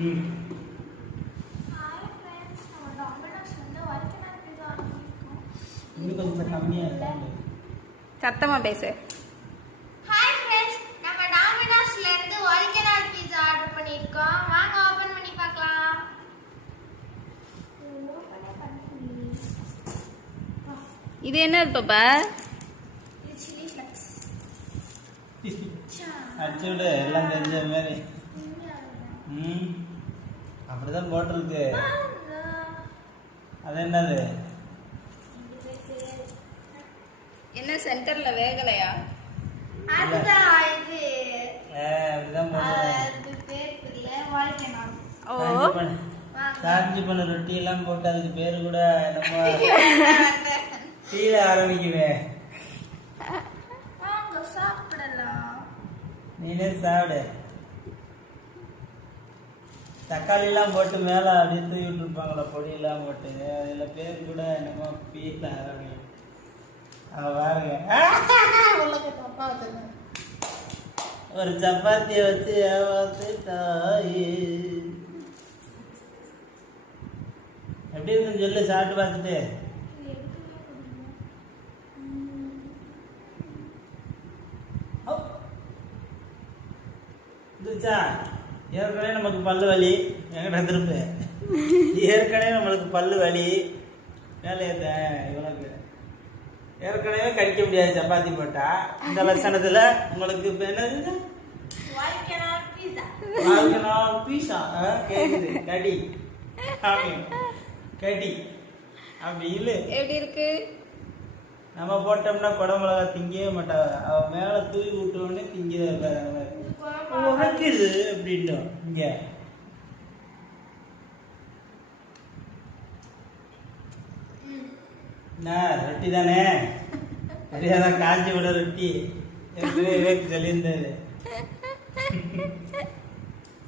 ம். இன்னும் கொஞ்சம் கம்மியா இருக்கு. சத்தமா பேசு. ஹாய் फ्रेंड्स, நம்ம டாமினோஸ்ல இருந்து வால்கனாட் பீட்சா ஆர்டர் பண்ணிருக்கோம். வாங்க ஓபன் பண்ணி பார்க்கலாம். இது என்னது பாப்பா? இது சில்லி ஃப்ளெக்ஸ். அடிச்சுடு எல்லாம் தெரிஞ்ச மாதிரி. ம். அப்படிதான் போட்டிருக்கு. அது என்னது? என்ன சென்டர்ல வேகலையா? அதுதான் இது. அப்படிதான் போட்டிருக்கு. அது பேர் தெரியல, வால்கனாட். ஓ. சார்ஜ் பண்ண ரொட்டி எல்லாம் போட்டு அதுக்கு பேரு கூட நம்ம டீல ஆரம்பிக்குமே. வாங்க சாப்பிடலாம். நீனே சாப்பிடு. தக்காளி எல்லாம் போட்டு மேல அப்படியே தூவி விட்டுருப்பாங்களா, பொடி எல்லாம் போட்டு. அதுல பேரு கூட என்னமோ பீல ஆரம்பிக்கும். பாருங்க, ஒரு சப்பாத்திய வச்சு ஏமாத்துட்டாயே. எப்படி இருக்குன்னு சொல்லு, சாப்பிட்டு பார்த்துட்டு. இருந்துச்சா? ஏற்கனவே நமக்கு பல்லு வலி. எங்கிட்ட திரும்ப ஏற்கனவே நம்மளுக்கு பல்லு வலி. மேலே இவனுக்கு ஏற்கனவே கடிக்க முடியாது சப்பாத்தி போட்டா. இந்த லட்சணத்துல உங்களுக்கு இப்ப என்னது? வால்கனாட் பீட்சா. வால்கனாட் பீட்சா கேக்குது. கடி கடி அப்படி இல்லை. எப்படி இருக்கு? நம்ம போட்டோம்னா குடமிளகா திங்கவே மாட்டாங்க. அவ மேல தூவி விட்டோடனே திங்க உரைக்குது அப்படின்ட்டோம். இங்க என்ன ரொட்டி தானே? சரியாதான் காஞ்சி விட ரொட்டி. ஏற்கனவே சொல்லியிருந்தது.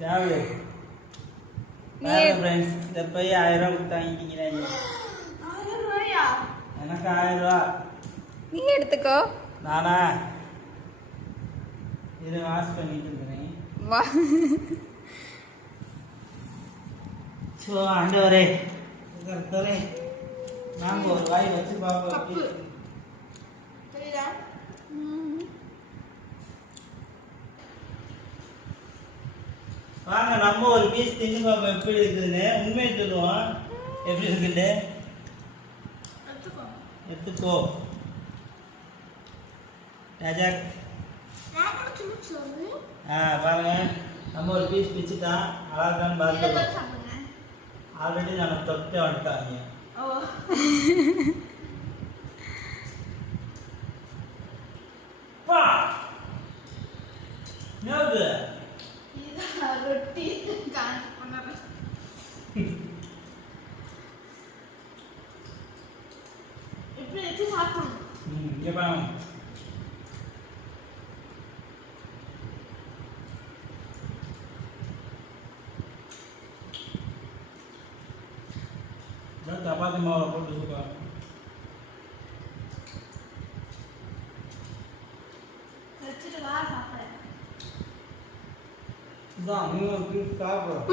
சாப்பிடு. ஃப்ரெண்ட்ஸ், இதை போய் 1000 ரூபா கொடுத்து வாங்கிட்டீங்கிறாங்க. 1000 ரூபாயா? எனக்கு 1000 ரூபா. நீ எடுத்துக்கோ. நானா இதை வாஷ் பண்ணிட்டு இருக்கிறேன். வா. ஸோ ஆண்டவரே கர்த்தரே, நாங்கள் ஒரு வாய் வச்சு பார்ப்போம். தெரியுதா? வாங்க நம்ம ஒரு பீஸ் தின்னு பார்ப்போம் எப்படி இருக்குதுன்னு. உண்மையை சொல்லுவோம் எப்படி இருக்குன்னு. எடுத்துக்கோ ராஜா. பாருங்க, நம்ம ஒரு பீஸ் பிச்சுட்டான். அழகான்னு பார்த்துக்கோ. ஆல்ரெடி நான் தொட்டு வந்துட்டாங்க. ரொட்டி காஞ்சி பண்ணறேன். இப்படி வச்சு சாப்பிடணும். இங்கே பாருங்க. சப்பாத்தி மாவில் போட்டு சுத்தம். வச்சுட்டு வா சாப்பிட. இதான் நீங்க சாப்பிடும்.